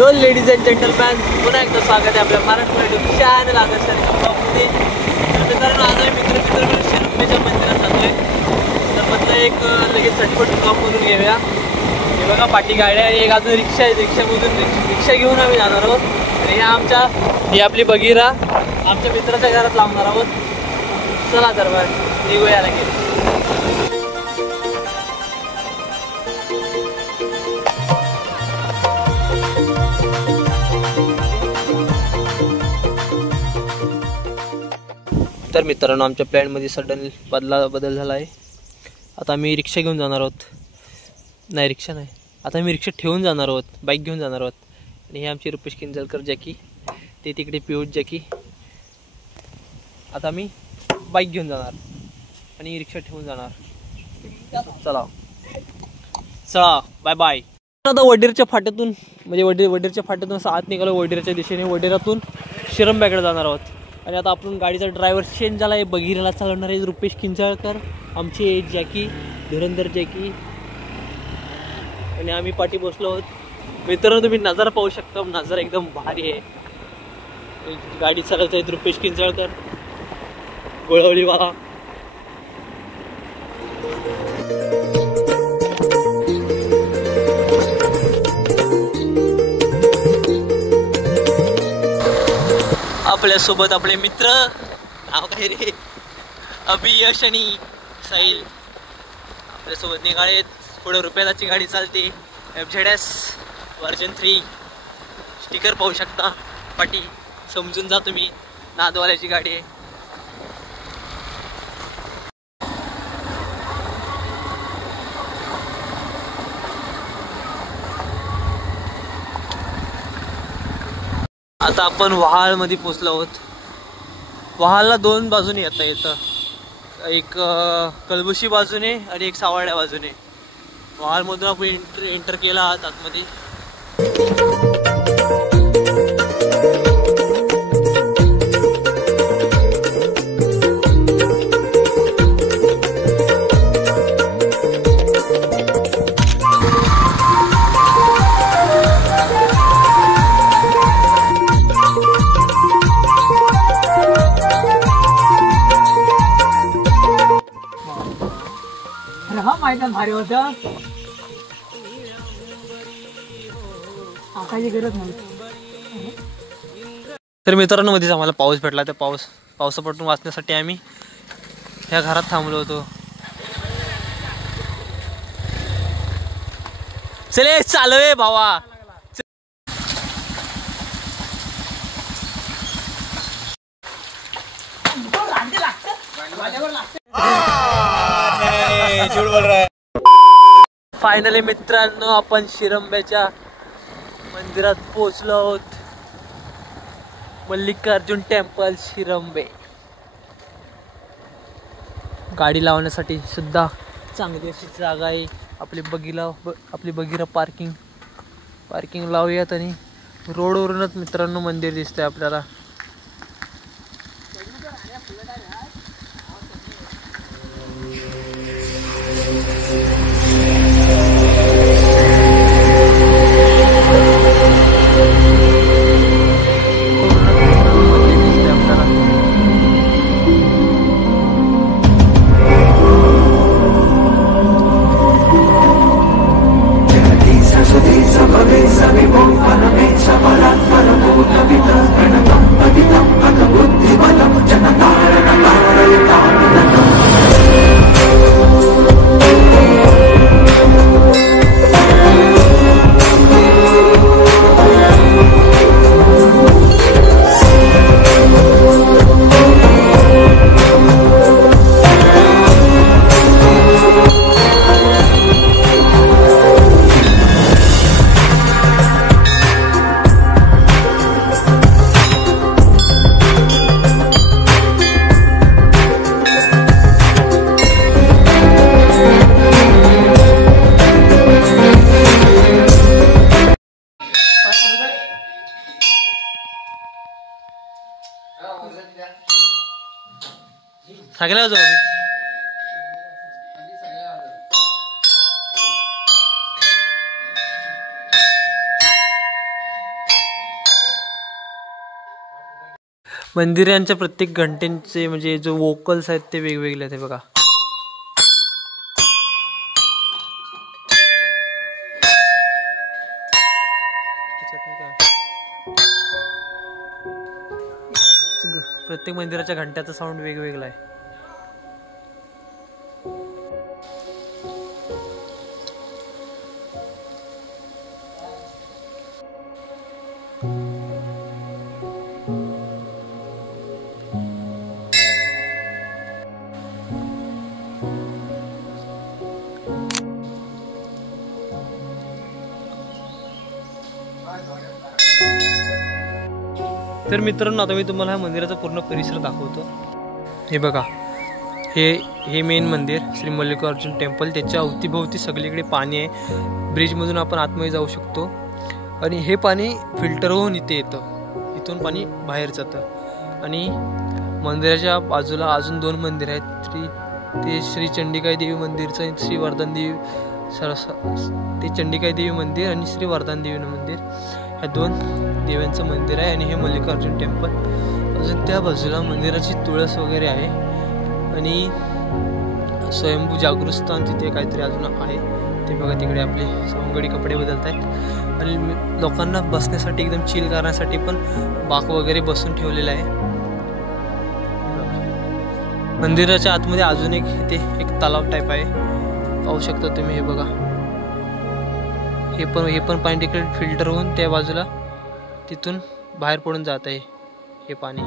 Hello ladies and gentleman, पुन्हा एकदा स्वागत आहे आपल्या महाराष्ट्र युट्यूब चॅनल आदर्शाने ब्लॉगमध्ये. तर मित्रांनो, आज आम्ही मित्र शरमेच्या मंदिरात जातोय. तर म्हटलं एक लगेच झटपट ब्लॉगमधून घेऊया. हे बघा पाठी गाड्या, एक अजून रिक्षा आहे. रिक्षा घेऊन आम्ही जाणार आहोत. आणि ही आपली बगीरा आमच्या मित्राच्या घरात लावणार आहोत. चला तर बघ निघूया लगेच. तर मित्रांनो, आमच्या प्लॅनमध्ये सडन बदल झाला आहे. आता आम्ही रिक्षा घेऊन जाणार आहोत. नाही, रिक्षा नाही, आता आम्ही रिक्षा ठेवून जाणार आहोत, बाईक घेऊन जाणार आहोत. आणि हे आमचे रुपेश किंजलकर जॅकी, ते तिकडे पियुष जॅकी. आता आम्ही बाईक घेऊन जाणार आणि रिक्षा ठेवून जाणार. चला बाय बाय. आता वडीरच्या फाट्यातून म्हणजे वडीरच्या फाट्यातून असं आत निघालो. वडीरच्या दिशेने वडीरातून शिरंब्याकडे जाणार आहोत. आणि आता आपण गाडीचा ड्रायव्हर चेंज झाला आहे. बगीराला चालवणार आहे रुपेश किंजळकर, आमचे जॅकी धुरंधर जॅकी. आणि आम्ही पाठी बसलो आहोत. मित्रांनो, तुम्ही नजारा पाहू शकता. नजारा एकदम भारी आहे. गाडी चालवत आहेत रुपेश किंजळकर, गोळवलीवाला. आपल्यासोबत आपले मित्र, नाव काय रे, अभियश आणि साहिल आपल्यासोबत निघालेत. पुढे रुपयाची गाडी चालते, FZS वर्जन 3. स्टिकर पाहू शकता पाठी, समजून जा तुम्ही, नादवाल्याची गाडी आहे. आता आपण वहाळमध्ये पोचलो आहोत. वहाळला 2 बाजूने येता येतं, एक कलबुशी बाजूने आणि एक सावर्ड्या बाजूने. वहाळमधून आपण एंटर केला आहात आतमध्ये. हा मैदान भारी होतं, आकाशी गरज नव्हती. तर मित्रांनो, मध्येच आम्हाला पाऊस भेटला. त्या पावसापासून वाचण्यासाठी आम्ही ह्या घरात थांबलो होतो. चले चालवे भावा. फायनली मित्रांनो, आपण शिरंब्याच्या मंदिरात पोहोचलो आहोत. मल्लिकार्जुन टेम्पल शिरंबे. गाडी लावण्यासाठी सुद्धा चांगली अशी जागा आहे. आपली बगीरा पार्किंग लावूयात. आणि रोडवरूनच मित्रांनो मंदिर दिसतंय आपल्याला. सगळ्या जाऊ मंदिरांच्या प्रत्येक घंटेचे म्हणजे जो वोकल्स आहेत ते वेगवेगळे आहेत. हे बघा, प्रत्येक मंदिराच्या घंट्याचा साऊंड वेगवेगळा आहे. तर मित्रांनो, आता मी तुम्हाला हा मंदिराचा पूर्ण परिसर दाखवतो. हे बघा, हे मेन मंदिर श्री मल्लिकार्जुन टेम्पल. त्याच्या अवतीभोवती सगळीकडे पाणी आहे. ब्रिजमधून आपण आतमध्ये जाऊ शकतो आणि हे पाणी फिल्टर होऊन इथे येतं. इथून पाणी बाहेर जातं. आणि मंदिराच्या बाजूला अजून 2 मंदिर आहेत. ते श्री चंडिकाई देवी मंदिरचं, श्री वर्धन देवी ते चंडिकाई देवी मंदिर आणि श्री वर्धन देवी मंदिर, ह्या 2 देवांचं मंदिर आहे. आणि हे मल्लिकार्जुन टेम्पल. अजून त्या बाजूला मंदिराची तुळस वगैरे आहे आणि स्वयंभू जागृतस्थान तिथे काहीतरी अजून आहे. ते बघा, तिकडे आपले सवंगडी कपडे बदलत आहेत आणि लोकांना बसण्यासाठी एकदम चिल करण्यासाठी पण बाक वगैरे बसून ठेवलेला आहे. मंदिराच्या आतमध्ये अजून इथे एक तलाव टाईप आहे, पाहू शकता तुम्ही. हे बघा, हे पण पाणी तिकडे फिल्टर होऊन त्या बाजूला तिथून बाहेर पडून जात आहे हे पाणी.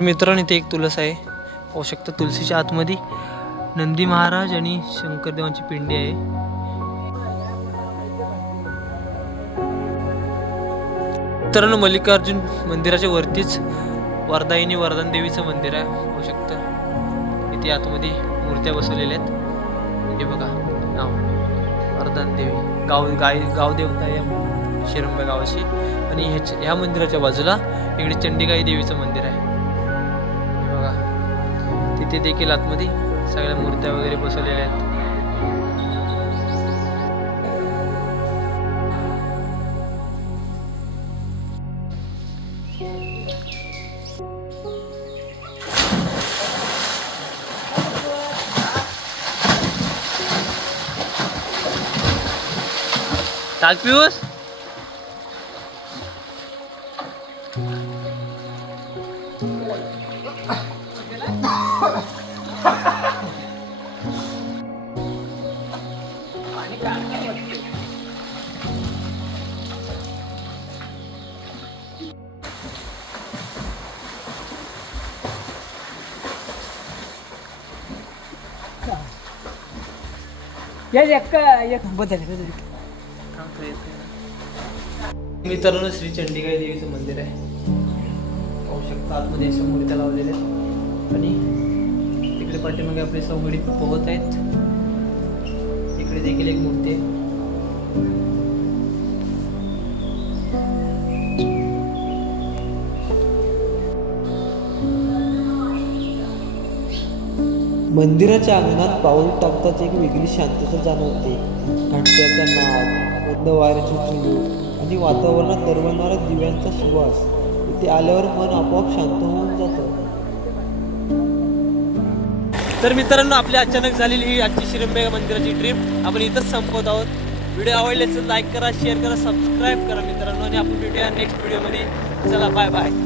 मित्रांनो, इथे एक तुळस आहे, पाहू शकता. तुळशीच्या आतमध्ये नंदी महाराज आणि शंकरदेवांची पिंडी आहे. मित्रांनो, मल्लिकार्जुन मंदिराच्या वरतीच वरदायिनी वर्धन देवीचं मंदिर आहे, पाहू शकता. इथे आतमध्ये मूर्त्या बसवलेल्या आहेत. हे बघा, नाव वर्धन देवी, गावदेवता या शिरंबा गावाची. आणि ह्या मंदिराच्या बाजूला इकडे चंडिकाई देवीचं मंदिर आहे. हे बघा, तिथे देखील आतमध्ये सगळ्या मूर्त्या वगैरे बसवलेल्या आहेत. टाक पिऊस. मित्रांनो, श्री चंडिकाई देवीचं मंदिर आहे, पाहू शकता. आतमध्ये मूर्त्या लावलेल्या आहेत आणि तिकडे पाठीमागे आपले सवंगडी पोहत आहेत. इकडे देखील एक मूर्ती आहे. मंदिराच्या अंगणात पाऊल टाकताच एक वेगळी शांतता जाणवते. घंट्याचा नाद, मंद वाऱ्याची चुळूक आणि वातावरणात दरवळणारा दिव्यांचा सुवास. इथे आल्यावर मन आपोआप शांत होऊन जातं. तर मित्रांनो, आपली अचानक झालेली ही आजची शिरंबे मंदिराची ट्रिप आपण इथंच संपवत आहोत. व्हिडिओ आवडले तर लाईक करा, शेअर करा, सबस्क्राईब करा मित्रांनो. आणि आपण भेटूया नेक्स्ट व्हिडिओमध्ये. चला, बाय बाय.